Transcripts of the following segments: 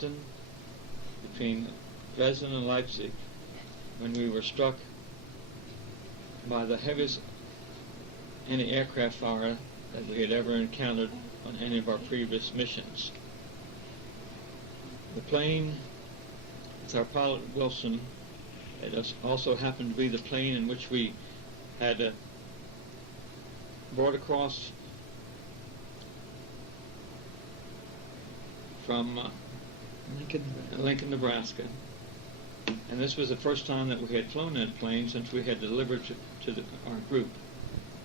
between Dresden and Leipzig when we were struck by the heaviest anti-aircraft fire that we had ever encountered on any of our previous missions. The plane, with our pilot Wilson, it also happened to be the plane in which we had brought across from Lincoln, Nebraska. And this was the first time that we had flown that plane since we had delivered to our group.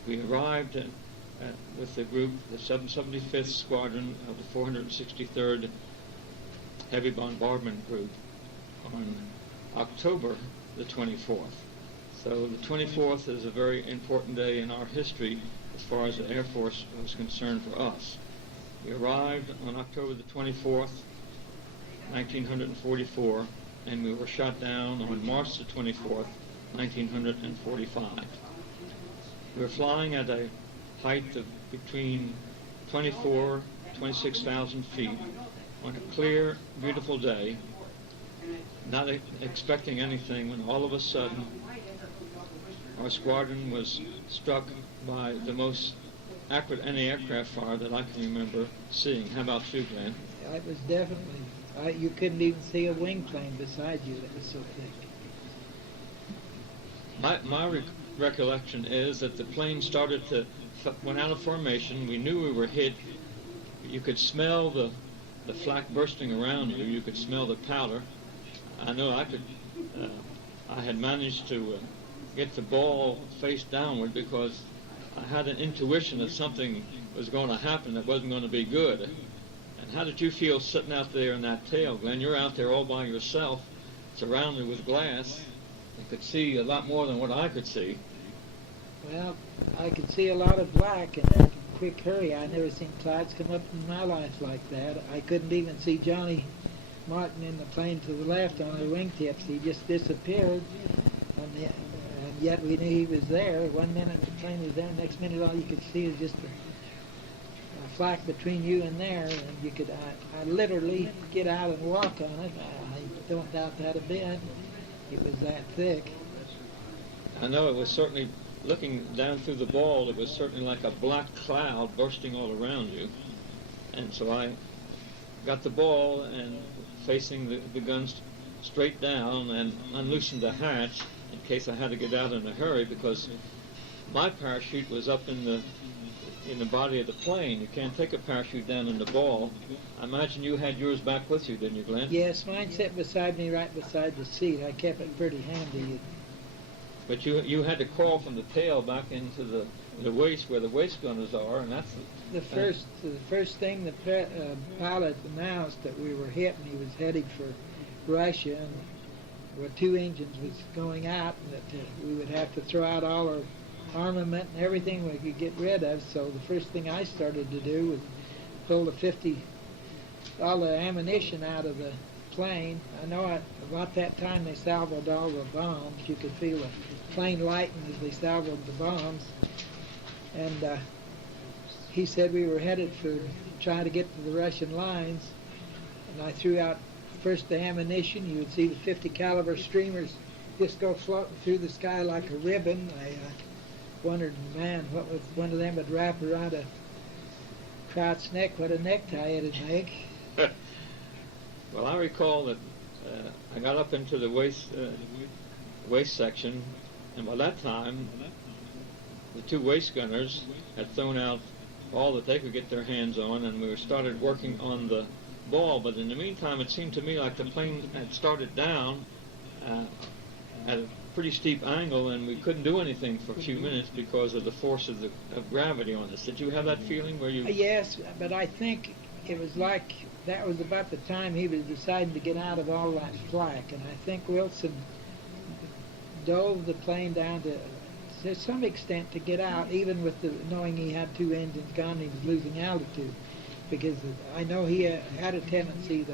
We arrived with the group, the 775th Squadron of the 463rd Heavy Bombardment Group on October the 24th. So the 24th is a very important day in our history as far as the Air Force was concerned for us. We arrived on October the 24th, 1944, and we were shot down on March the 24th, 1945. We were flying at a height of between 26,000 feet on a clear, beautiful day, not expecting anything, when all of a sudden our squadron was struck by the most accurate anti-aircraft fire that I can remember seeing. How about you, Glen? It was definitely, you couldn't even see a wing plane beside you, that was so thick. My recollection is that the plane went out of formation. We knew we were hit. You could smell the flak bursting around you. You could smell the powder. I know I had managed to get the ball face downward because I had an intuition that something was going to happen that wasn't going to be good. And how did you feel sitting out there in that tail, Glen? You're out there all by yourself, surrounded with glass. You could see a lot more than what I could see. Well, I could see a lot of black in a quick hurry. I never seen clouds come up in my life like that. I couldn't even see Johnny Martin in the plane to the left on the wingtips. He just disappeared, and yet we knew he was there. One minute the plane was there, next minute all you could see was just a flak between you and there, and you could I literally get out and walk on it. I don't doubt that a bit. It was that thick. I know it was certainly, looking down through the ball, it was certainly like a black cloud bursting all around you. And so I got the ball and facing the guns straight down and unloosened the hatch in case I had to get out in a hurry, because my parachute was up in the body of the plane. You can't take a parachute down in the ball. I imagine you had yours back with you, didn't you, Glen? Yes, mine sat beside me right beside the seat. I kept it pretty handy. But you had to crawl from the tail back into the waist where the waist gunners are, and that's the first thing the pilot announced that we were hit, and he was headed for Russia, and where two engines was going out, and that we would have to throw out all our armament and everything we could get rid of. So the first thing I started to do was pull all the ammunition out of the plane. I know about that time they salvoed all the bombs. You could feel the plane lighten as they salvoed the bombs. And he said we were headed for trying to get to the Russian lines. And I threw out first the ammunition. You would see the 50 caliber streamers just go floating through the sky like a ribbon. I wondered, man, what was one of them would wrap around a trout's neck, what a necktie it'd make. Well, I recall that I got up into the waist section, and by that time, the two waist gunners had thrown out all that they could get their hands on, and we started working on the ball. But in the meantime, it seemed to me like the plane had started down at a pretty steep angle, and we couldn't do anything for a few minutes because of the force of gravity on us. Did you have that feeling where you... Yes, but I think it was like that was about the time he was deciding to get out of all that flak, and I think Wilson dove the plane down to some extent to get out, even with knowing he had two engines gone, he was losing altitude, because I know he had a tendency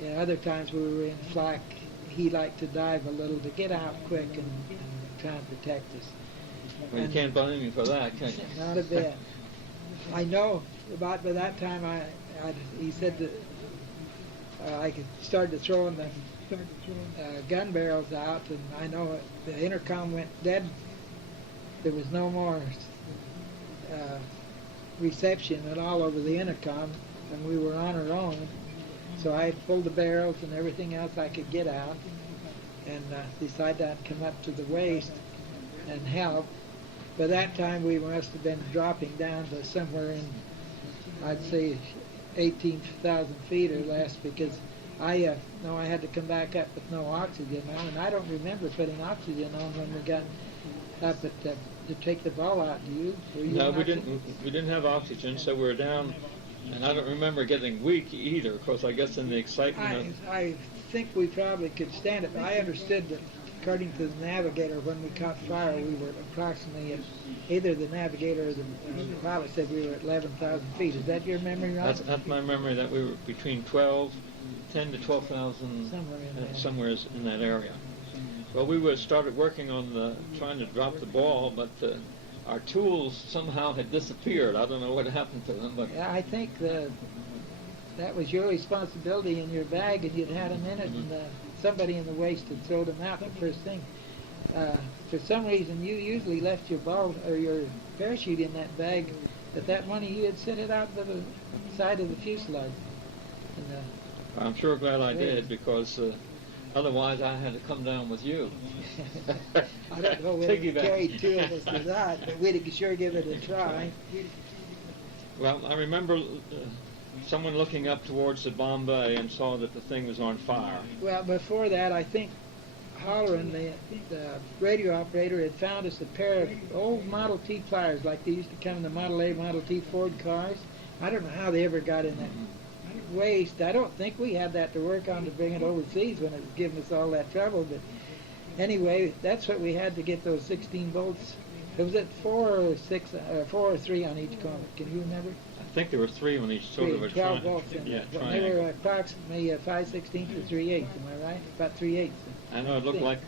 to, other times we were in flak, he liked to dive a little to get out quick and try and protect us. Well, you can't blame him for that, can you? Not a bit. I know by that time he said that I started throwing the gun barrels out, and I know the intercom went dead. There was no more reception at all over the intercom, and we were on our own. So I pulled the barrels and everything else I could get out, and decided I'd come up to the waist and help. By that time we must have been dropping down to somewhere in, I'd say, 18,000 feet or less, because I know I had to come back up with no oxygen on, and I don't remember putting oxygen on when we got up at to take the ball out. Do you? No, we didn't. We didn't have oxygen, so we were down, and I don't remember getting weak either. Of course, I guess in the excitement. I think we probably could stand it, but I understood that according to the navigator, when we caught fire, we were approximately at, either the navigator or the pilot said we were at 11,000 feet. Is that your memory, right? That's my memory, that we were between 10 to 12,000, somewhere in that area. Well, we started working on trying to drop the ball, but our tools somehow had disappeared. I don't know what happened to them, but yeah, I think that was your responsibility in your bag, and you'd had them in it, and somebody in the waist had thrown them out the first thing. For some reason, you usually left your ball or your parachute in that bag, but that morning you had set it out to the side of the fuselage. And, I'm sure glad I did, because otherwise I had to come down with you. I don't know whether we carried two of us or not, but we'd sure give it a try. Well, I remember someone looking up towards the bomb bay and saw that the thing was on fire. Well, before that, I think Holleran, the radio operator, had found us a pair of old Model T pliers, like they used to come in the Model A, Model T Ford cars. I don't know how they ever got in that waste. I don't think we had that to work on to bring it overseas when it was giving us all that trouble. But anyway, that's what we had to get those 16 bolts. It was at 4 or 3 on each corner. Can you remember? I think there were 3 on each sort of a 12 bolts in yeah, it. They were approximately 5/16 or 3/8. Am I right? About 3/8. I know, it looked like.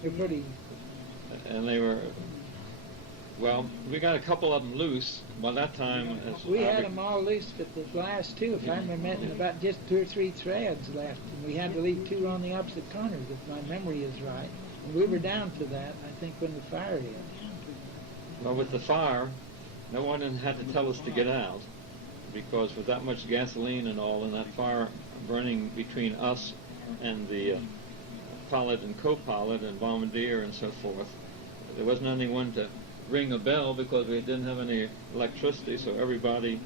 They're pretty. And they were. Well, we got a couple of them loose by that time. We had them all loose, but the last 2, if I remember, about just 2 or 3 threads left, and we had to leave 2 on the opposite corners, if my memory is right. And we were down to that, I think, when the fire hit. Well, with the fire, no one had to tell us to get out, because with that much gasoline and all, and that fire burning between us and the pilot and co-pilot and bombardier and so forth, there wasn't anyone to ring a bell, because we didn't have any electricity, so everybody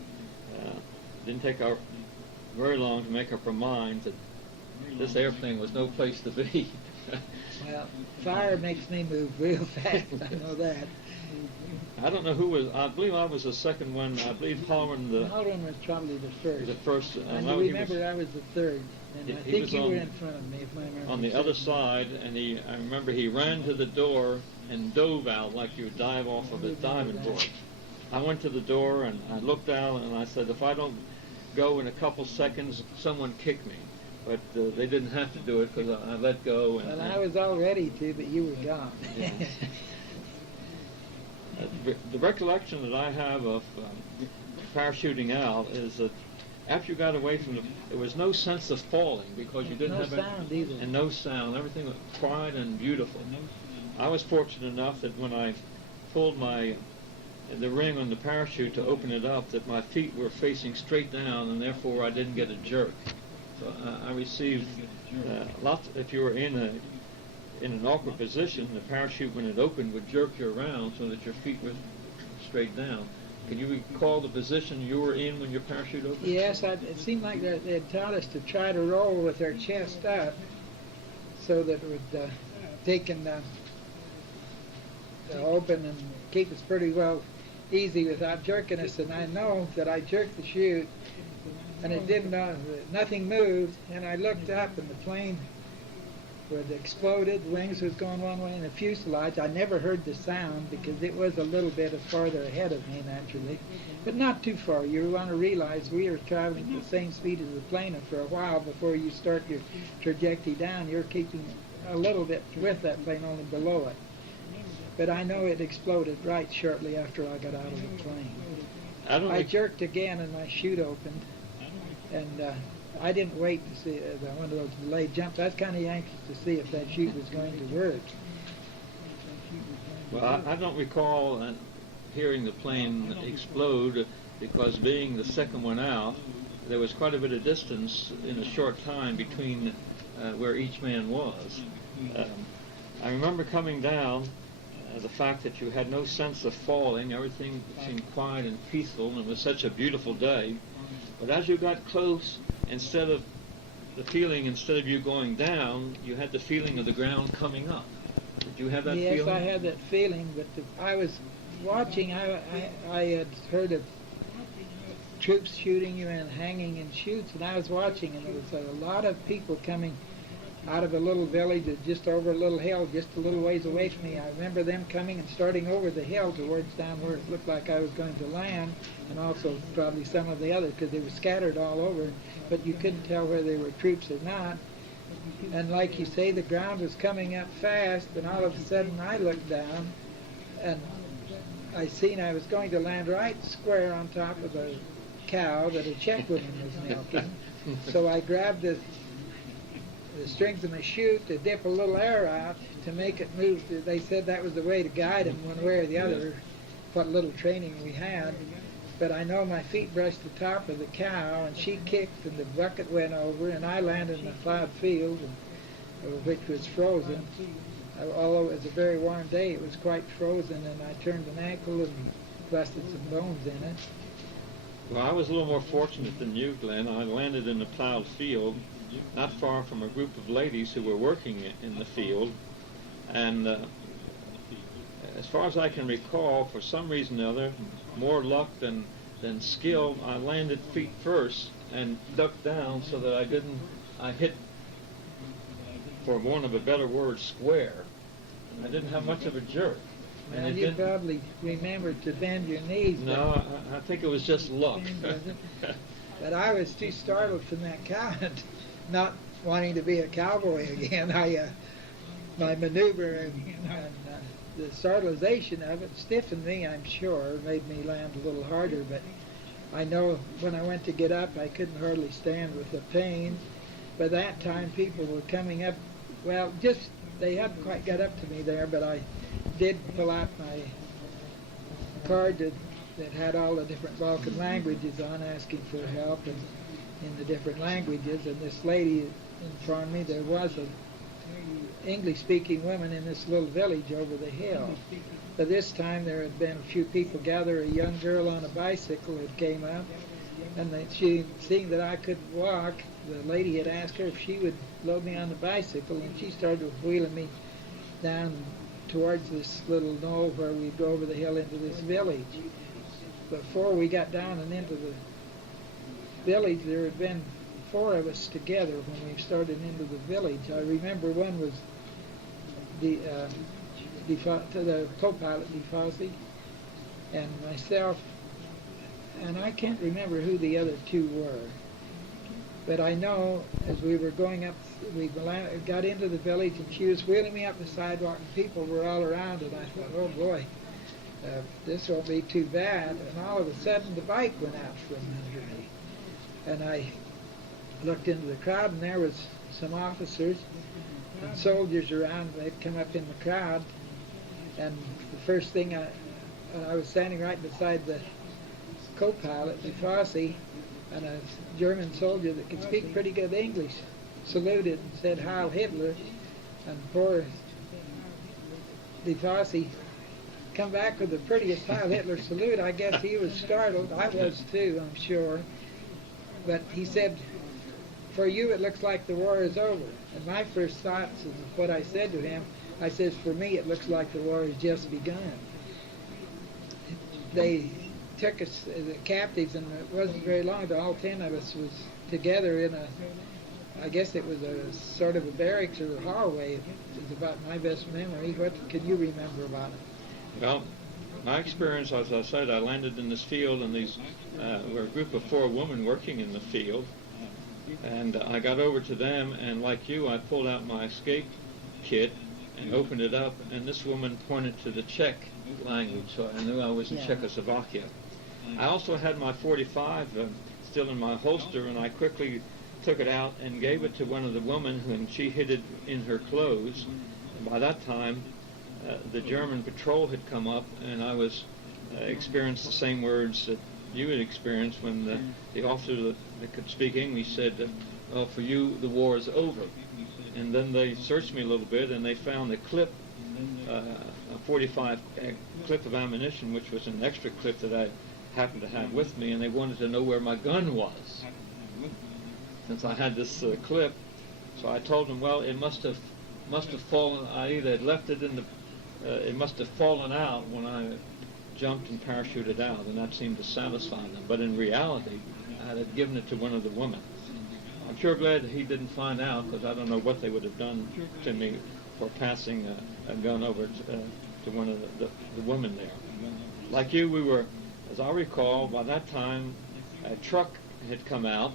didn't take very long to make up our minds that this airplane was no place to be. Well, fire makes me move real fast, I know that. I don't know who was, I believe I was the second one. I believe Holleran was probably the first. The first. And I remember I was the third. And I think you were in front of me, if my memory on the other side, and I remember he ran to the door and dove out like you would dive off of a diving board. I went to the door and I looked out and I said, if I don't go in a couple seconds, someone kick me. But they didn't have to do it, because I let go. Well, I was all ready to, but you were gone. Yeah. The recollection that I have of parachuting out is that after you got away from there was no sense of falling, because you didn't have sound either. And no sound. Everything was quiet and beautiful. I was fortunate enough that when I pulled the ring on the parachute to open it up, that my feet were facing straight down, and therefore I didn't get a jerk. So I received lots. If you were in an awkward position, the parachute, when it opened, would jerk you around so that your feet were straight down. Can you recall the position you were in when your parachute opened? Yes, it seemed like they had taught us to try to roll with our chest up, so that it would take and open and keep us pretty well easy without jerking us. And I know that I jerked the chute, and it didn't. Nothing moved, and I looked up, and the plane had exploded. The wings was going one way, and the fuselage, I never heard the sound, because it was a little bit farther ahead of me, naturally, but not too far. You want to realize we are traveling at the same speed as the plane, and for a while before you start your trajectory down, you're keeping a little bit with that plane, only below it. But I know it exploded right shortly after I got out of the plane. I jerked again, and my chute opened, and I didn't wait to see one of those delayed jumps. I was kind of anxious to see if that chute was going to work. Well, I don't recall hearing the plane explode, because being the second one out, there was quite a bit of distance in a short time between where each man was. I remember coming down, the fact that you had no sense of falling, everything seemed quiet and peaceful, and it was such a beautiful day. But as you got close, instead of you going down, you had the feeling of the ground coming up. Did you have that feeling? Yes, I had that feeling, but I was watching, I had heard of troops shooting you and hanging in chutes, and I was watching, and there was a lot of people coming out of a little village just over a little hill, just a little ways away from me. I remember them coming and starting over the hill towards down where it looked like I was going to land, and also probably some of the others, because they were scattered all over, but you couldn't tell whether they were troops or not. And like you say, the ground was coming up fast, and all of a sudden I looked down, and I seen I was going to land right square on top of a cow that a Czech woman was milking. So I grabbed the strings of my chute to dip a little air out to make it move. They said that was the way to guide them one way or the other, what little training we had. But I know my feet brushed the top of the cow, and she kicked, and the bucket went over, and I landed in a plowed field, which was frozen. Although it was a very warm day, it was quite frozen, and I turned an ankle and busted some bones in it. Well, I was a little more fortunate than you, Glenn. I landed in a plowed field, not far from a group of ladies who were working in the field, and as far as I can recall, for some reason or other, more luck than skill, I landed feet first and ducked down so that I hit, for want of a better word, square. I didn't have much of a jerk. Well, you probably remembered to bend your knees. No, I think it was just luck. But I was too startled from that comment, not wanting to be a cowboy again. My maneuver and the startalization of it stiffened me, I'm sure, made me land a little harder. But I know when I went to get up, I couldn't hardly stand with the pain. By that time, people were coming up. Well, they hadn't quite got up to me there, but I did pull out my card that had all the different Balkan languages on, asking for help in the different languages. And this lady informed me there was an English-speaking woman in this little village over the hill. But this time there had been a few people gathered. A young girl on a bicycle had came up, and she, seeing that I couldn't walk, the lady had asked her if she would load me on the bicycle, and she started wheeling me down towards this little knoll where we'd go over the hill into this village. Before we got down and into the village, there had been 4 of us together when we started into the village. I remember one was the co-pilot, DeFossi, and myself, and I can't remember who the other 2 were. But I know as we were going up, we got into the village, and she was wheeling me up the sidewalk, and people were all around, and I thought, oh boy, this won't be too bad. And all of a sudden, the bike went out from under me. And I looked into the crowd, and there was some officers and soldiers around. They'd come up in the crowd, and the first thing I was standing right beside the co-pilot, DeFossi, and a German soldier that could speak pretty good English saluted and said, Heil Hitler. And poor DeFossi come back with the prettiest Heil Hitler salute. I guess he was startled. I was too, I'm sure. But he said, for you it looks like the war is over. And my first thoughts is what I said to him. I said, for me it looks like the war has just begun. They took us as captives, and it wasn't very long until all 10 of us was together in I guess it was a sort of a barracks or a hallway. It was about my best memory. What can you remember about it? Well, my experience, as I said, I landed in this field, and these were a group of 4 women working in the field. And I got over to them, and like you, I pulled out my escape kit and opened it up, and this woman pointed to the Czech language, so I knew I was in Czechoslovakia. I also had my .45 still in my holster, and I quickly took it out and gave it to one of the women, and she hid it in her clothes. And by that time, the German patrol had come up, and I was experienced the same words that you had experienced when the officer that could speak English said, "Oh, for you, the war is over." And then they searched me a little bit, and they found a clip, a .45 clip of ammunition, which was an extra clip that I happened to have with me, and they wanted to know where my gun was, since I had this clip. So I told them, well, it must have fallen. I either had left it in the, it must have fallen out when I jumped and parachuted out, and that seemed to satisfy them. But in reality, I had given it to one of the women. I'm sure glad that he didn't find out, because I don't know what they would have done to me for passing a gun over to one of the women there. Like you, we were, as I recall, by that time, a truck had come out,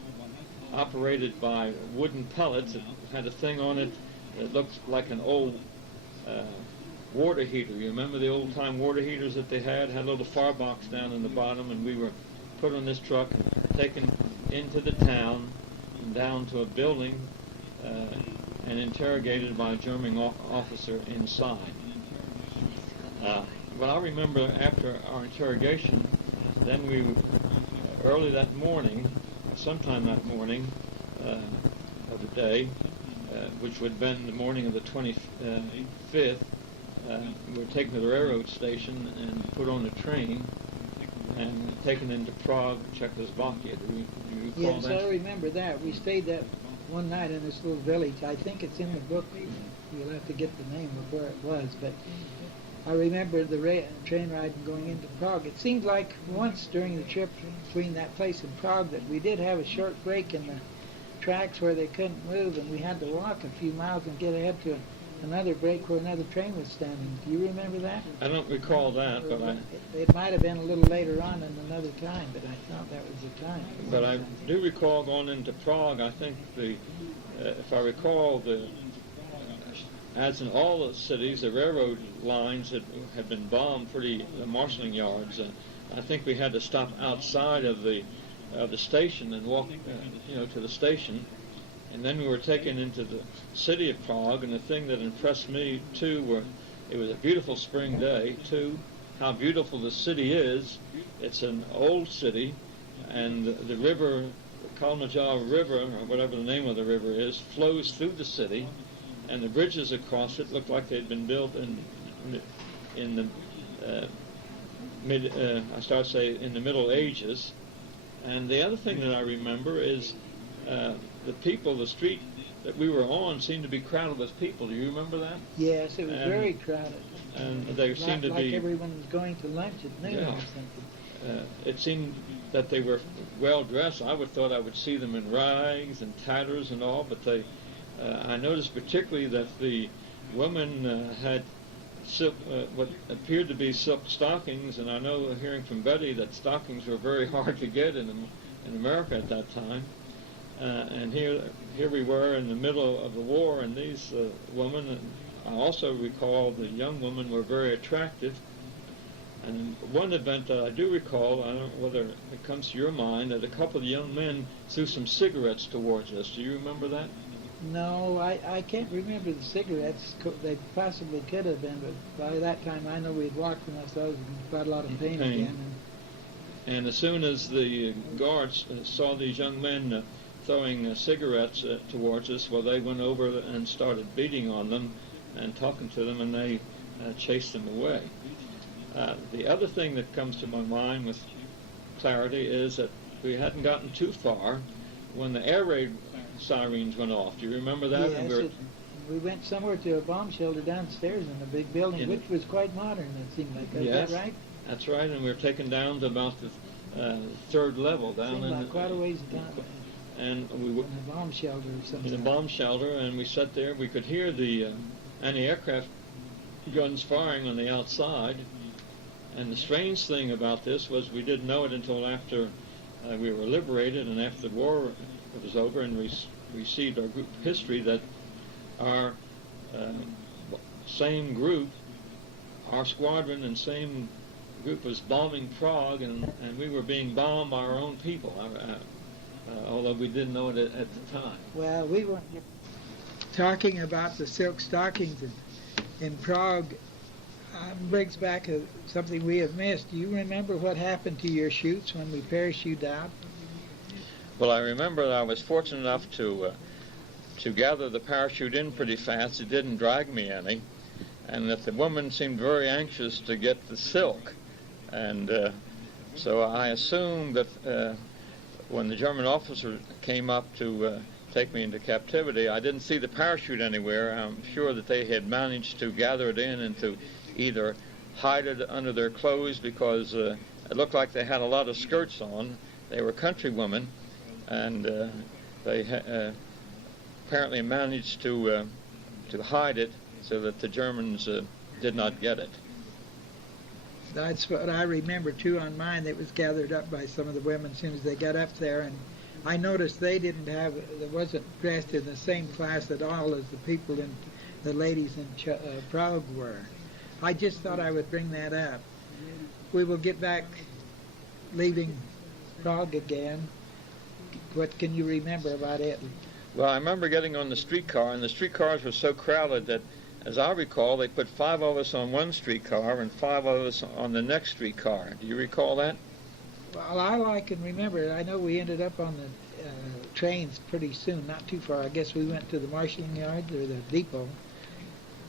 operated by wooden pellets. It had a thing on it that looked like an old water heater. You remember the old-time water heaters that they had? Had a little firebox down in the bottom, and we were put on this truck and taken into the town and down to a building and interrogated by a German officer inside. But I remember after our interrogation, then we, early that morning, sometime that morning of the day, which would have been the morning of the 25th, we were taken to the railroad station and put on a train and taken into Prague, Czechoslovakia. Do you recall yes, that? Yes, I remember that. We stayed that one night in this little village. I think it's in the book. You'll have to get the name of where it was, but I remember the train ride and going into Prague. It seemed like once during the trip between that place and Prague that we did have a short break in the tracks where they couldn't move, and we had to walk a few miles and get ahead to another break where another train was standing. Do you remember that? I don't recall that, but it might have been a little later on in another time, but I thought that was the time. But I do recall going into Prague. I think if I recall, as in all the cities, the railroad lines had been bombed, the marshalling yards. I think we had to stop outside of the station and walk, to the station. And then we were taken into the city of Prague, and the thing that impressed me, too, it was a beautiful spring day, too, how beautiful the city is. It's an old city, and the river, the Kalmajar River, or whatever the name of the river is, flows through the city, and the bridges across it look like they'd been built in the in the Middle Ages. And the other thing that I remember is the people, the street that we were on seemed to be crowded with people. Do you remember that? Yes, it was very crowded. And they seemed to be... Like everyone was going to lunch at noon or something. It seemed that they were well dressed. I thought I would see them in rags and tatters and all, but I noticed particularly that the women had silk, what appeared to be silk stockings, and I know, hearing from Betty, that stockings were very hard to get in America at that time. And here we were in the middle of the war, and these women, I also recall the young women were very attractive. And one event that I do recall, I don't know whether it comes to your mind, that a couple of young men threw some cigarettes towards us. Do you remember that? No, I can't remember the cigarettes. They possibly could have been, but by that time I know we had walked from those in quite a lot of pain again. And as soon as the guards saw these young men throwing cigarettes towards us, well, they went over and started beating on them and talking to them, and they chased them away. The other thing that comes to my mind with clarity is that we hadn't gotten too far when the air raid sirens went off. Do you remember that? Yes, we went somewhere to a bomb shelter downstairs in a big building, which was quite modern, it seemed like. Is that right? That's right, and we were taken down to about the third level. Down in quite a ways down. And we were in a bomb shelter or something. In a bomb shelter, and we sat there. We could hear the anti-aircraft guns firing on the outside. And the strange thing about this was we didn't know it until after we were liberated and after the war was over, and we received our group history, that our same group, our squadron and same group was bombing Prague, and we were being bombed by our own people. although we didn't know it at the time. Well, we were talking about the silk stockings in Prague. Brings back something we have missed. Do you remember what happened to your chutes when we parachuted out? Well, I remember that I was fortunate enough to gather the parachute in pretty fast. It didn't drag me any, and that the woman seemed very anxious to get the silk, and so I assumed that when the German officer came up to take me into captivity, I didn't see the parachute anywhere. I'm sure that they had managed to gather it in and to either hide it under their clothes, because it looked like they had a lot of skirts on. They were country women, and they apparently managed to hide it so that the Germans did not get it. That's what I remember too on mine. It was gathered up by some of the women as soon as they got up there, and I noticed they wasn't dressed in the same class at all as the ladies in Prague were. I just thought I would bring that up. We will get back leaving Prague again. What can you remember about it? Well, I remember getting on the streetcar, and the streetcars were so crowded that, as I recall, they put 5 of us on one streetcar and 5 of us on the next streetcar. Do you recall that? Well, I can remember. I know we ended up on the trains pretty soon, not too far. I guess we went to the marshalling yard or the depot.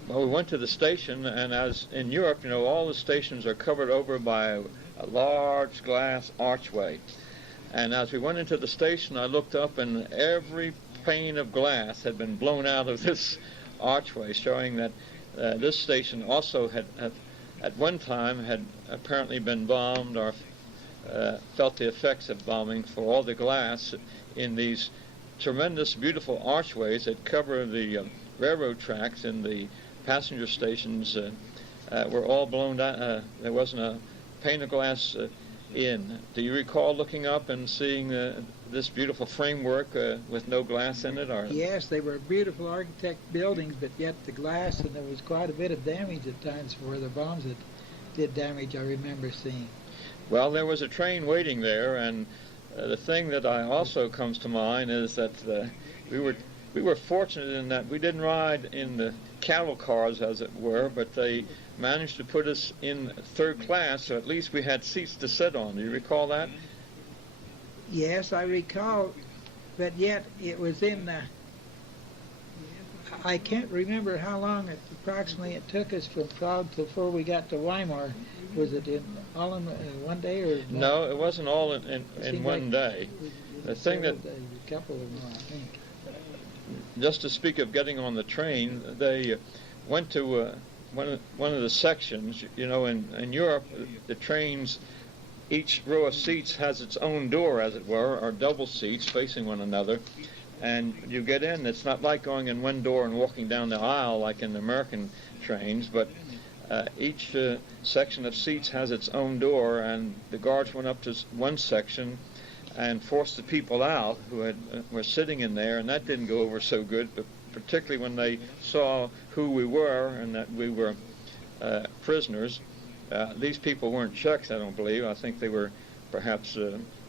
Well, we went to the station, and as in Europe, all the stations are covered over by a large glass archway. And as we went into the station, I looked up, and every pane of glass had been blown out of this archway, showing that this station also had at one time had apparently been bombed or felt the effects of bombing, for all the glass in these tremendous, beautiful archways that cover the railroad tracks and the passenger stations were all blown out. There wasn't a pane of glass in. Do you recall looking up and seeing this beautiful framework with no glass in it? Or? Yes, they were beautiful architect buildings, but yet the glass, and there was quite a bit of damage at times where the bombs that did damage, I remember seeing. Well, there was a train waiting there, and the thing that also comes to mind is that we were fortunate in that we didn't ride in the cattle cars, as it were, but they managed to put us in third class, so at least we had seats to sit on. Do you recall that? Yes, I recall, but yet it was I can't remember how long approximately it took us from Prague before we got to Weimar. Was it all in one day or? No, it wasn't all in one day. The thing that a couple of them, I think. Just to speak of getting on the train, they went to one of the sections. In Europe, the trains, each row of seats has its own door, as it were, or double seats facing one another. And you get in. It's not like going in one door and walking down the aisle like in the American trains, but each section of seats has its own door, and the guards went up to one section and forced the people out who were sitting in there, and that didn't go over so good, but particularly when they saw who we were and that we were prisoners. These people weren't Czechs, I don't believe. I think they were perhaps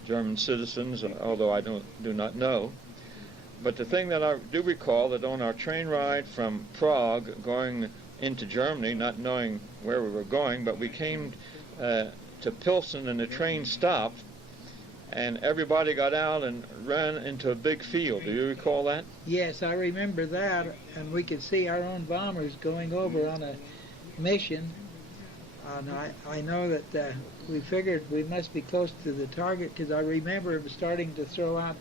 German citizens, although I do not know. But the thing that I do recall, that on our train ride from Prague going into Germany, not knowing where we were going, but we came to Pilsen, and the train stopped, and everybody got out and ran into a big field. Do you recall that? Yes, I remember that, and we could see our own bombers going over on a mission. And I know that we figured we must be close to the target, because I remember them starting to throw out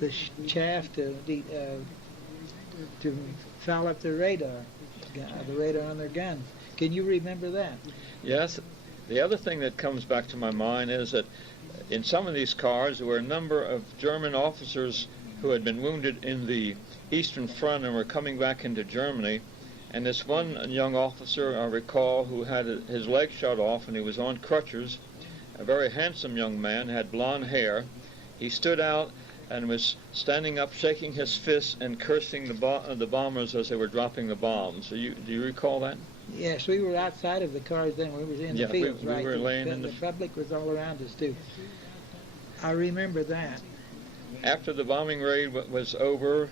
the chaff to foul up the radar on their guns. Can you remember that? Yes. The other thing that comes back to my mind is that in some of these cars there were a number of German officers who had been wounded in the Eastern Front and were coming back into Germany. And this one young officer, I recall, who had his leg shot off and he was on crutches, a very handsome young man, had blonde hair. He stood out and was standing up, shaking his fists and cursing the bombers as they were dropping the bombs. Do you recall that? Yes, we were outside of the cars then. We were in the fields, right? We were laying in the public was all around us too. I remember that. after the bombing raid was over,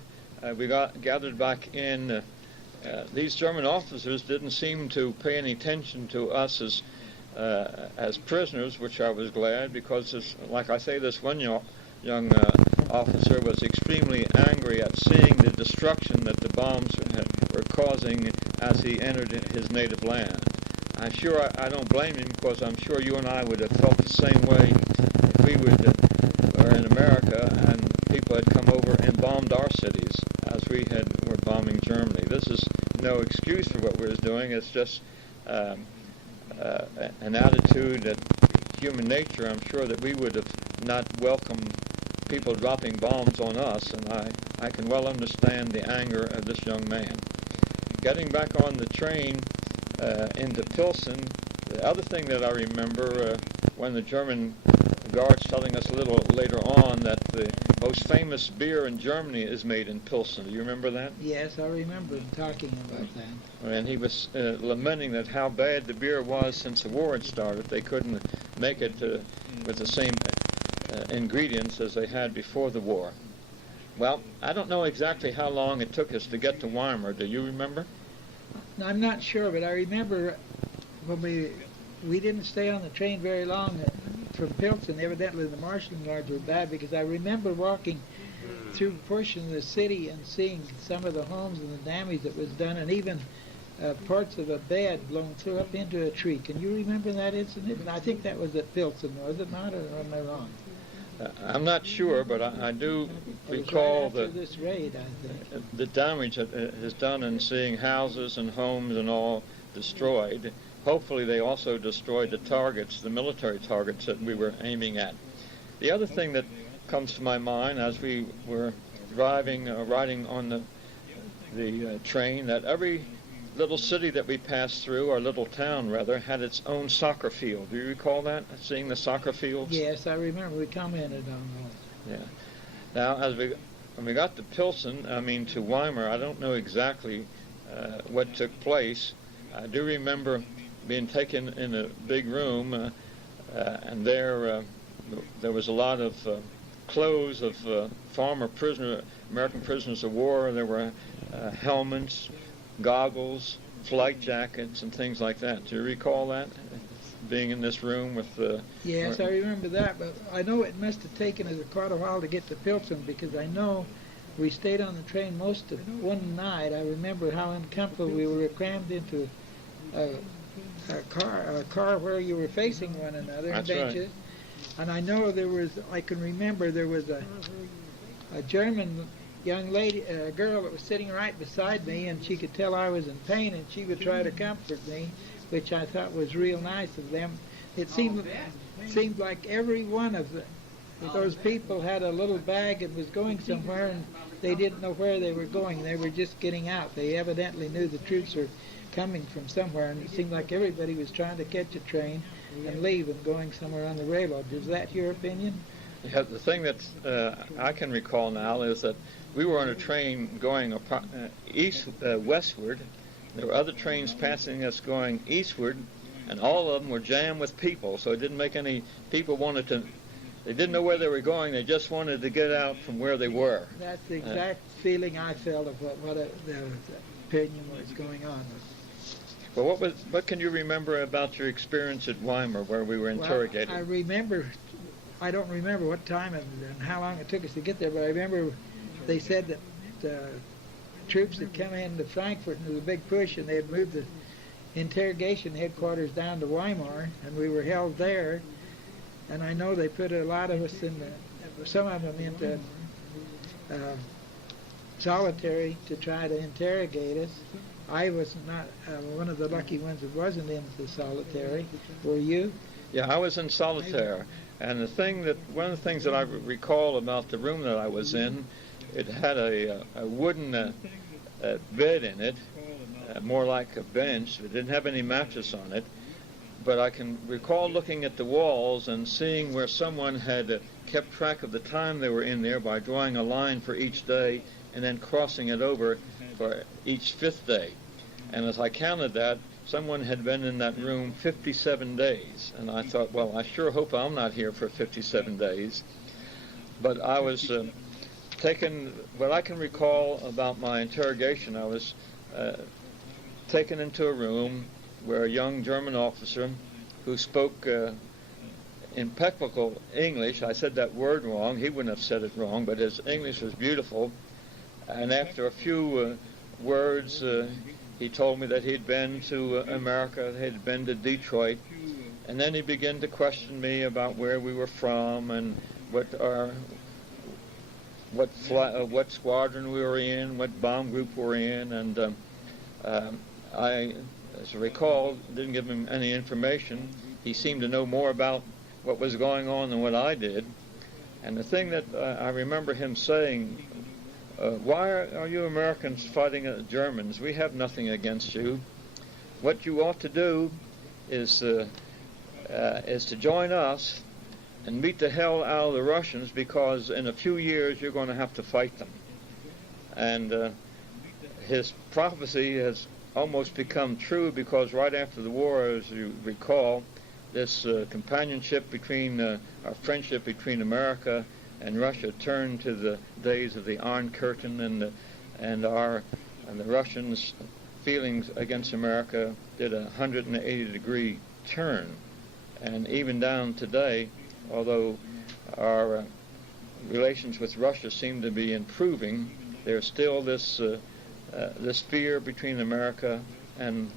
we gathered back in. These German officers didn't seem to pay any attention to us as prisoners, which I was glad, because, like I say, this one young officer was extremely angry at seeing the destruction that the bombs were causing as he entered his native land. I'm sure I don't blame him, because I'm sure you and I would have felt the same way if we were in America and people had come over and bombed our cities as we were bombing Germany. This is no excuse for what we were doing. It's just an attitude that human nature. I'm sure that we would have not welcomed people dropping bombs on us, and I can well understand the anger of this young man. Getting back on the train into Pilsen, the other thing that I remember when the German guards telling us a little later on that the most famous beer in Germany is made in Pilsen. Do you remember that? Yes, I remember him talking about that. And he was lamenting that how bad the beer was since the war had started. They couldn't make it with the same ingredients as they had before the war. Well, I don't know exactly how long it took us to get to Weimar. Do you remember? I'm not sure, but I remember when we didn't stay on the train very long from Pilsen. Evidently the marshalling guards were bad, because I remember walking through portions of the city and seeing some of the homes and the damage that was done, and even parts of a bed blown through up into a tree. Can you remember that incident? I think that was at Pilsen, was it not, or am I wrong? I'm not sure, but I do recall right this raid, I think. The damage that is done in seeing houses and homes and all destroyed. Hopefully they also destroyed the targets, the military targets that we were aiming at. The other thing that comes to my mind as we were riding on the train, that every little city that we passed through, or little town rather, had its own soccer field. Do you recall that, seeing the soccer fields? Yes, I remember. We commented on those. Yeah. Now, when we got to Pilsen, to Weimar, I don't know exactly what took place. I do remember being taken in a big room, and there was a lot of clothes of American prisoners of war. There were helmets, goggles, flight jackets, and things like that. Do you recall that, being in this room with the... Yes, I remember that, but I know it must have taken us quite a while to get to Pilsen, because I know we stayed on the train most of one night. I remember how uncomfortable we were crammed into a car where you were facing one another, and benches. Right. And I know I can remember there was a German young lady, a girl that was sitting right beside me, and she could tell I was in pain, and she would try to comfort me, which I thought was real nice of them. It seemed like every one of those people had a little bag and was going somewhere, and they didn't know where they were going. They were just getting out. They evidently knew the troops were coming from somewhere, and it seemed like everybody was trying to catch a train and leave and going somewhere on the railroad. Is that your opinion? Yeah, the thing that I can recall now is that we were on a train going westward. There were other trains passing us going eastward, and all of them were jammed with people, so it didn't make any... People they didn't know where they were going, they just wanted to get out from where they were. That's the exact feeling I felt of what the opinion was going on. Well, what can you remember about your experience at Weimar, where we were interrogated? Well, I don't remember what time and how long it took us to get there, but I remember they said that the troops had come into Frankfurt, and there was a big push, and they had moved the interrogation headquarters down to Weimar, and we were held there. And I know they put a lot of us some of them into solitary to try to interrogate us. I was not one of the lucky ones that wasn't in the solitary. Were you? Yeah, I was in solitaire. And one of the things that I recall about the room that I was in, it had a wooden bed in it, more like a bench. It didn't have any mattress on it. But I can recall looking at the walls and seeing where someone had kept track of the time they were in there by drawing a line for each day and then crossing it over for each fifth day. And as I counted that, someone had been in that room 57 days. And I thought, well, I sure hope I'm not here for 57 days. But I was taken, what I can recall about my interrogation, I was taken into a room where a young German officer who spoke impeccable English, I said that word wrong, he wouldn't have said it wrong, but his English was beautiful, and after a few words, he told me that he'd been to America, he'd been to Detroit, and then he began to question me about where we were from and what squadron we were in, what bomb group we were in, and I, as I recall, didn't give him any information. He seemed to know more about what was going on than what I did. And the thing that I remember him saying, why are you Americans fighting the Germans? We have nothing against you. What you ought to do is to join us and beat the hell out of the Russians, because in a few years you're going to have to fight them. And his prophecy has almost become true, because right after the war, as you recall, this companionship between, our friendship between America and Russia turned to the days of the Iron Curtain, and the Russians' feelings against America did a 180-degree turn. And even down today, although our relations with Russia seem to be improving, there's still this fear between America and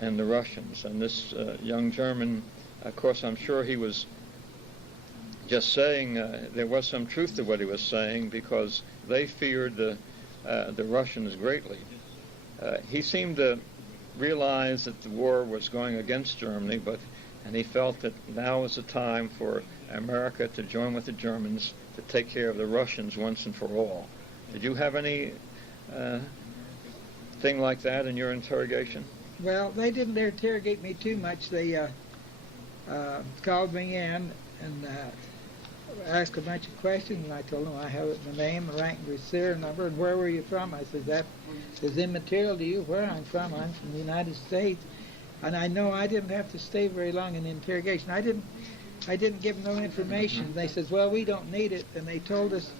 the Russians. And this young German, of course, I'm sure he was just saying, there was some truth to what he was saying, because they feared the Russians greatly. He seemed to realize that the war was going against Germany, and he felt that now was the time for America to join with the Germans to take care of the Russians once and for all. Did you have any thing like that in your interrogation? Well, they didn't interrogate me too much. They called me in and asked a bunch of questions, and I told them I have my name, the rank, and serial number, and where were you from? I said, that is immaterial to you where I'm from. I'm from the United States. And I know I didn't have to stay very long in the interrogation. I didn't give them no information. They said, well, we don't need it. And they told us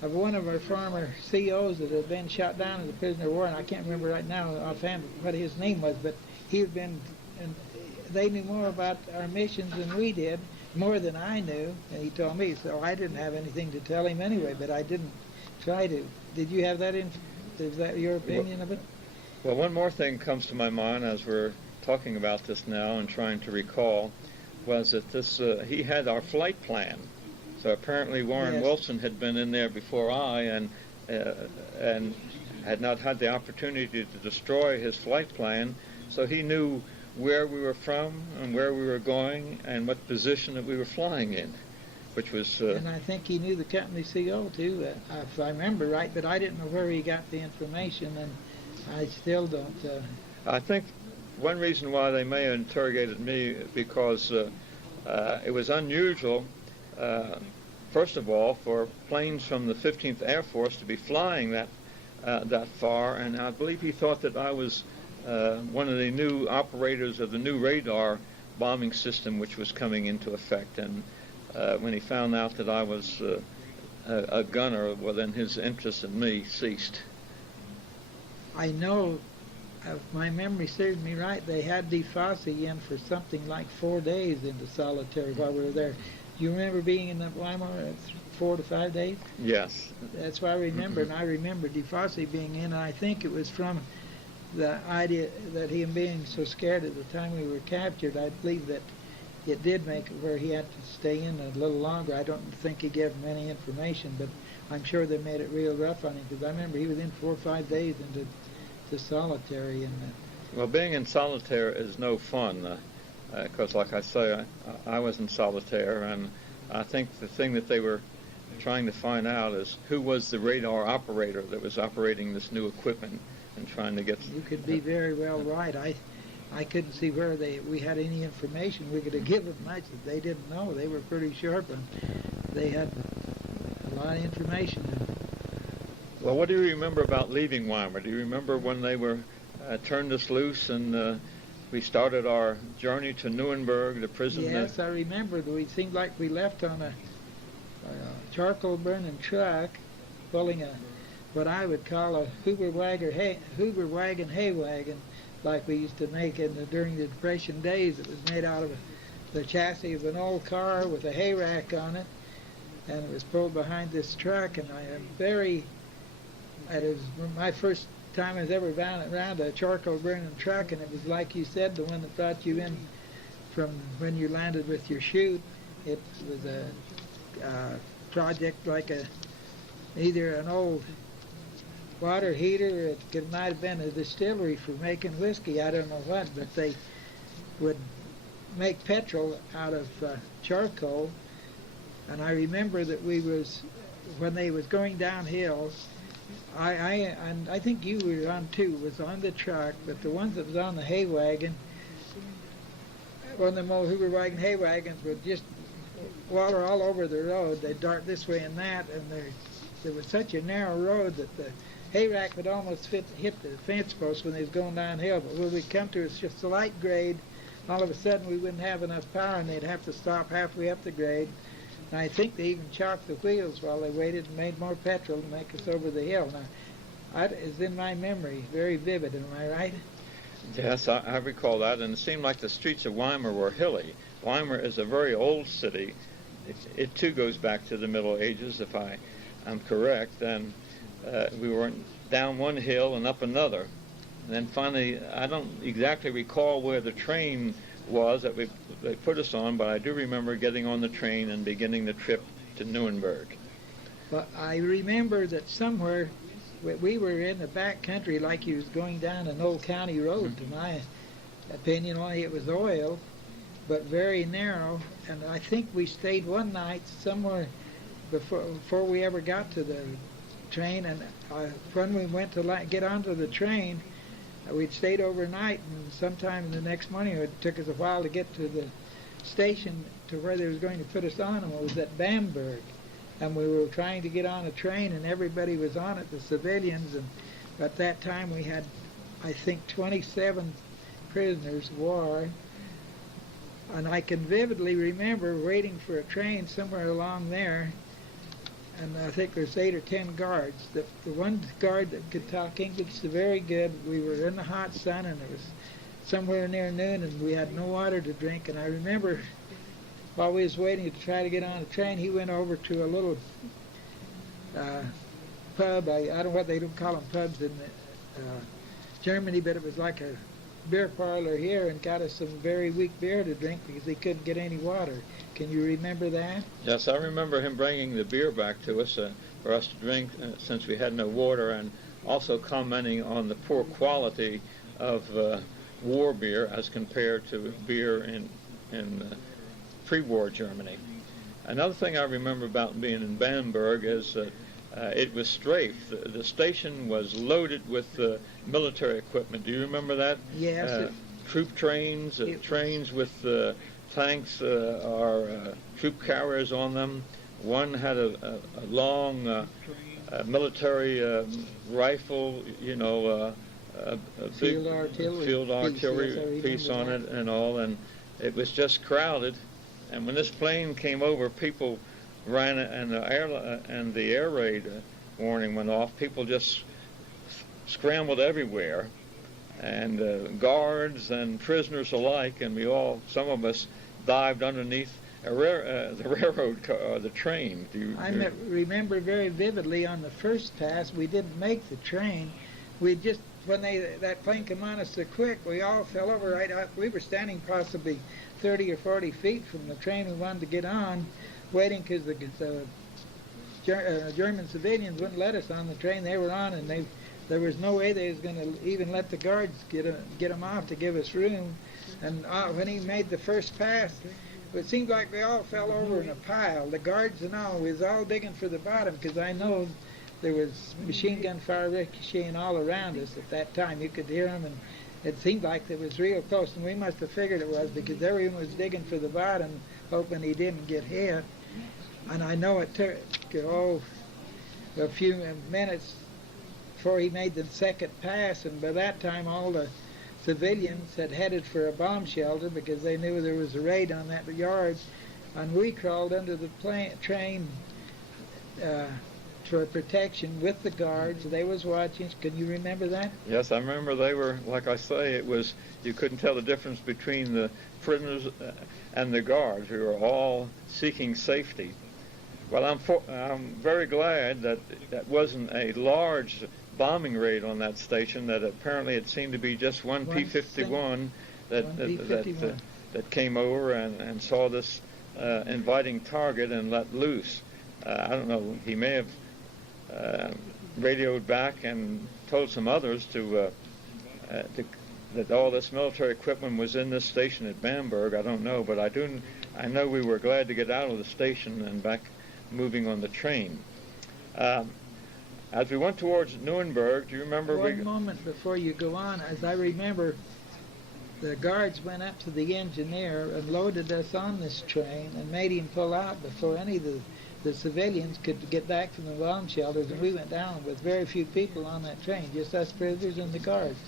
of one of our former COs that had been shot down as a prisoner of war, and I can't remember right now offhand what his name was, but he had been, and they knew more about our missions than we did, more than I knew, and he told me, so I didn't have anything to tell him anyway, but I didn't try to. Did you have that is that your opinion of it? Well, one more thing comes to my mind as we're talking about this now and trying to recall, was that this he had our flight plan. So apparently Warren Yes. Wilson had been in there before I, and had not had the opportunity to destroy his flight plan, so he knew where we were from and where we were going and what position that we were flying in, which was... and I think he knew the company CO too, if I remember right, but I didn't know where he got the information, and I still don't... I think one reason why they may have interrogated me, because it was unusual, first of all, for planes from the 15th Air Force to be flying that far, and I believe he thought that I was one of the new operators of the new radar bombing system which was coming into effect. And when he found out that I was a gunner, well, then his interest in me ceased. I know, if my memory serves me right, they had DeFosse in for something like 4 days into solitary while we were there. You remember being in the Weimar 4 to 5 days? Yes. That's what I remember, and I remember DeFosse being in, and I think it was from the idea that him being so scared at the time we were captured. I believe that it did make it where he had to stay in a little longer. I don't think he gave him any information, but I'm sure they made it real rough on him, because I remember he was in 4 or 5 days into solitary. And well, being in solitaire is no fun, because like I say, I was in solitaire, and I think the thing that they were trying to find out is who was the radar operator that was operating this new equipment and trying to get... You could be very well right. I couldn't see where we had any information we could have given much that they didn't know. They were pretty sharp, and they had a lot of information. Well, what do you remember about leaving Weimar? Do you remember when they were turned us loose and we started our journey to Nuremberg, the prison? Yes, I remember. It seemed like we left on charcoal burning truck pulling what I would call a Hoover wagon hay wagon, like we used to make during the Depression days. It was made out of the chassis of an old car with a hay rack on it, and it was pulled behind this truck. And it was my first time I was ever around a charcoal burning truck, and it was like you said, the one that brought you in from when you landed with your chute. It was a project like either an old water heater, it might have been a distillery for making whiskey, I don't know what, but they would make petrol out of charcoal. And I remember that when they was going downhill, I think you were on too, was on the truck, but the ones that was on the hay wagon, one of them old Hoover wagon hay wagons would just water all over the road. They'd dart this way and that, and there was such a narrow road that the hay rack would almost hit the fence post when they was going downhill. But when we come to a slight grade, all of a sudden we wouldn't have enough power, and they'd have to stop halfway up the grade. And I think they even chopped the wheels while they waited and made more petrol to make us over the hill. Now, that is in my memory, very vivid. Am I right? Yes, I recall that, and it seemed like the streets of Weimar were hilly. Weimar is a very old city. It too goes back to the Middle Ages, if I am correct. And we were down one hill and up another. And then finally, I don't exactly recall where the train was that they put us on, but I do remember getting on the train and beginning the trip to Nuremberg. But I remember that somewhere we were in the back country, like you was going down an old county road, to my opinion, only it was oil, but very narrow. And I think we stayed one night somewhere before we ever got to the train. And when we went to get onto the train, we'd stayed overnight, and sometime the next morning it took us a while to get to the station to where they was going to put us on, and it was at Bamberg. And we were trying to get on a train, and everybody was on it, the civilians. And at that time we had, I think, 27 prisoners of war. And I can vividly remember waiting for a train somewhere along there, and I think there's 8 or 10 guards. The one guard that could talk English very good, we were in the hot sun, and it was somewhere near noon, and we had no water to drink. And I remember while we was waiting to try to get on a train, he went over to a little pub. I don't know what they don't call them pubs in Germany, but it was like a beer parlor here, and got us some very weak beer to drink because he couldn't get any water. Can you remember that? Yes, I remember him bringing the beer back to us for us to drink since we had no water, and also commenting on the poor quality of war beer as compared to beer in pre-war Germany. Another thing I remember about being in Bamberg is that it was strafed. The station was loaded with military equipment. Do you remember that? Yes. Troop trains, trains with tanks or troop carriers on them. One had a long military rifle, a field artillery piece on it and all, and it was just crowded. And when this plane came over, people ran, and the air raid warning went off. People just scrambled everywhere, and guards and prisoners alike, and some of us dived underneath the railroad car, the train. Remember very vividly on the first pass, we didn't make the train. We just, when that plane came on us so quick, we all fell over right out. We were standing possibly 30 or 40 feet from the train we wanted to get on, waiting because the German civilians wouldn't let us on the train they were on, and there was no way they was going to even let the guards get them off to give us room. And when he made the first pass, it seemed like we all fell over in a pile, the guards and all. We was all digging for the bottom, because I know there was machine gun fire ricocheting all around us at that time. You could hear them, and it seemed like it was real close, and we must have figured it was, because everyone was digging for the bottom, hoping he didn't get hit. And I know it took a few minutes before he made the second pass, and by that time all the civilians had headed for a bomb shelter because they knew there was a raid on that yard. And we crawled under the train for protection with the guards. They was watching. Can you remember that? Yes, I remember. They were, like I say, it was, you couldn't tell the difference between the prisoners and the guards. We were all seeking safety. Well, I'm very glad that that wasn't a large bombing raid on that station, that apparently it seemed to be just one P-51 that came over and saw this inviting target and let loose. I don't know, he may have radioed back and told some others that all this military equipment was in this station at Bamberg. I don't know, but I know we were glad to get out of the station and back moving on the train. As we went towards Nuremberg, do you remember? One moment before you go on, as I remember, the guards went up to the engineer and loaded us on this train and made him pull out before any of the civilians could get back from the bomb shelters, and we went down with very few people on that train, just us prisoners and the guards.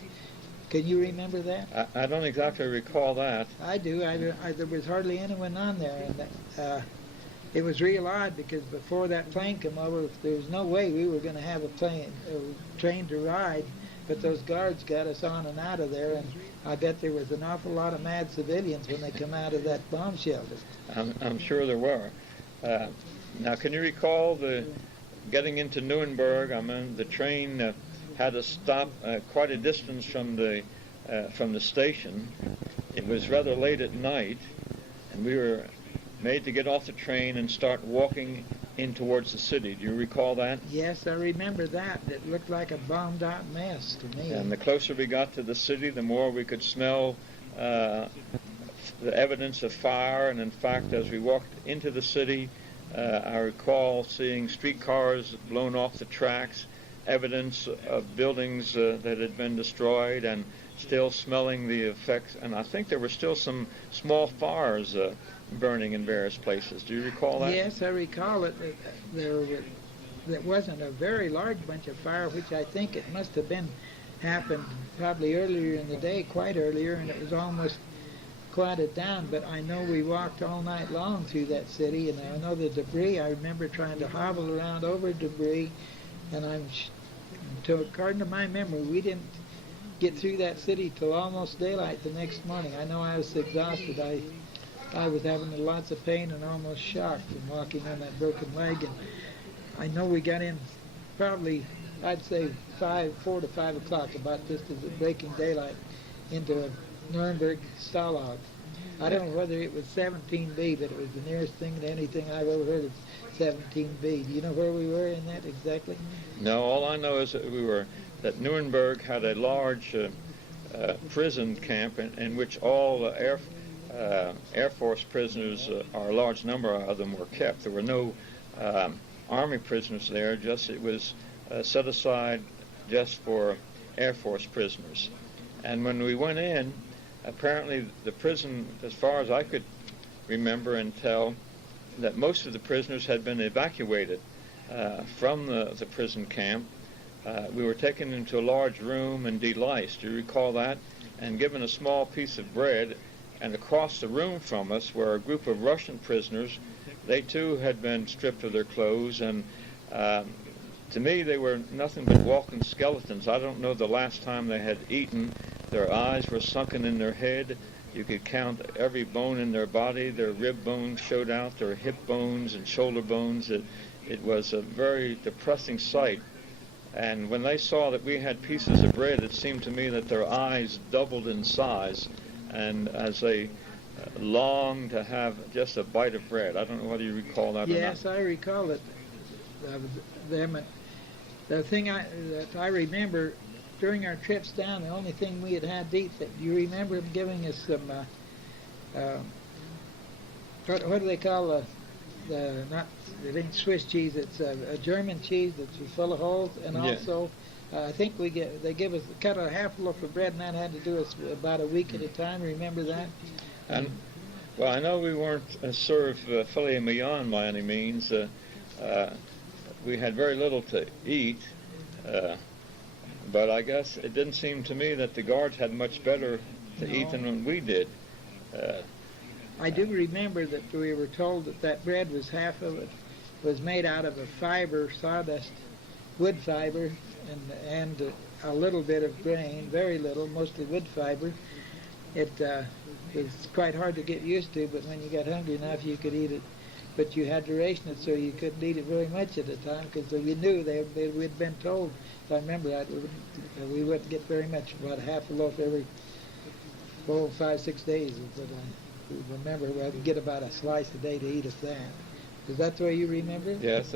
Can you remember that? I don't exactly recall that. I do. There was hardly anyone on there, and it was real odd because before that plane came over, there was no way we were going to have a train to ride, but those guards got us on and out of there, and I bet there was an awful lot of mad civilians when they come out of that bomb shelter. I'm sure there were. Now, can you recall getting into Nuremberg? I mean, the train had to stop quite a distance from the station. It was rather late at night, and we were made to get off the train and start walking in towards the city. Do you recall that? Yes, I remember that. It looked like a bombed-out mess to me. And the closer we got to the city, the more we could smell the evidence of fire. And in fact, as we walked into the city, I recall seeing streetcars blown off the tracks, evidence of buildings that had been destroyed, and still smelling the effects. And I think there were still some small fires burning in various places. Do you recall that? Yes, I recall it. There wasn't a very large bunch of fire, which I think it must have happened probably earlier in the day, quite earlier, and it was almost quieted down. But I know we walked all night long through that city, and I know the debris. I remember trying to hobble around over debris, and according to my memory, we didn't get through that city till almost daylight the next morning. I know I was exhausted. I was having lots of pain and almost shocked from walking on that broken leg. And I know we got in probably, I'd say 4 to 5 o'clock, about just as it breaking daylight, into Nuremberg Stalag. I don't know whether it was 17B, but it was the nearest thing to anything I've ever heard of 17B. Do you know where we were in that exactly? No, all I know is that Nuremberg had a large prison camp in which all Air Force prisoners, or a large number of them, were kept. There were no Army prisoners there. It was set aside just for Air Force prisoners. And when we went in, apparently the prison, as far as I could remember and tell, that most of the prisoners had been evacuated from the prison camp. We were taken into a large room and deliced. Do you recall that? And given a small piece of bread. And across the room from us were a group of Russian prisoners. They too had been stripped of their clothes, and to me they were nothing but walking skeletons. I don't know the last time they had eaten. Their eyes were sunken in their head. You could count every bone in their body. Their rib bones showed out, their hip bones and shoulder bones. It was a very depressing sight. And when they saw that we had pieces of bread, it seemed to me that their eyes doubled in size. And as they longed to have just a bite of bread. I don't know whether you recall that or not. Yes, I recall it. The thing that I remember during our trips down, the only thing we had to eat, that you remember them giving us some, what do they call it ain't Swiss cheese, it's a German cheese that's full of holes, and also I think they give us, cut a half loaf of bread, and that had to do us about a week at a time. Remember that? Well, I know we weren't served filet mignon by any means. We had very little to eat, but I guess it didn't seem to me that the guards had much better to eat than we did. I do remember that we were told that bread was half of it was made out of a fiber, sawdust, wood fiber, and a little bit of grain, very little, mostly wood fiber. It was quite hard to get used to, but when you got hungry enough, you could eat it. But you had to ration it so you couldn't eat it very much at a time, because you knew we'd been told. If I remember right, we wouldn't get very much, about half a loaf every 5, 6 days. But I remember we had to get about a slice a day to eat us that. Is that the way you remember? Yes.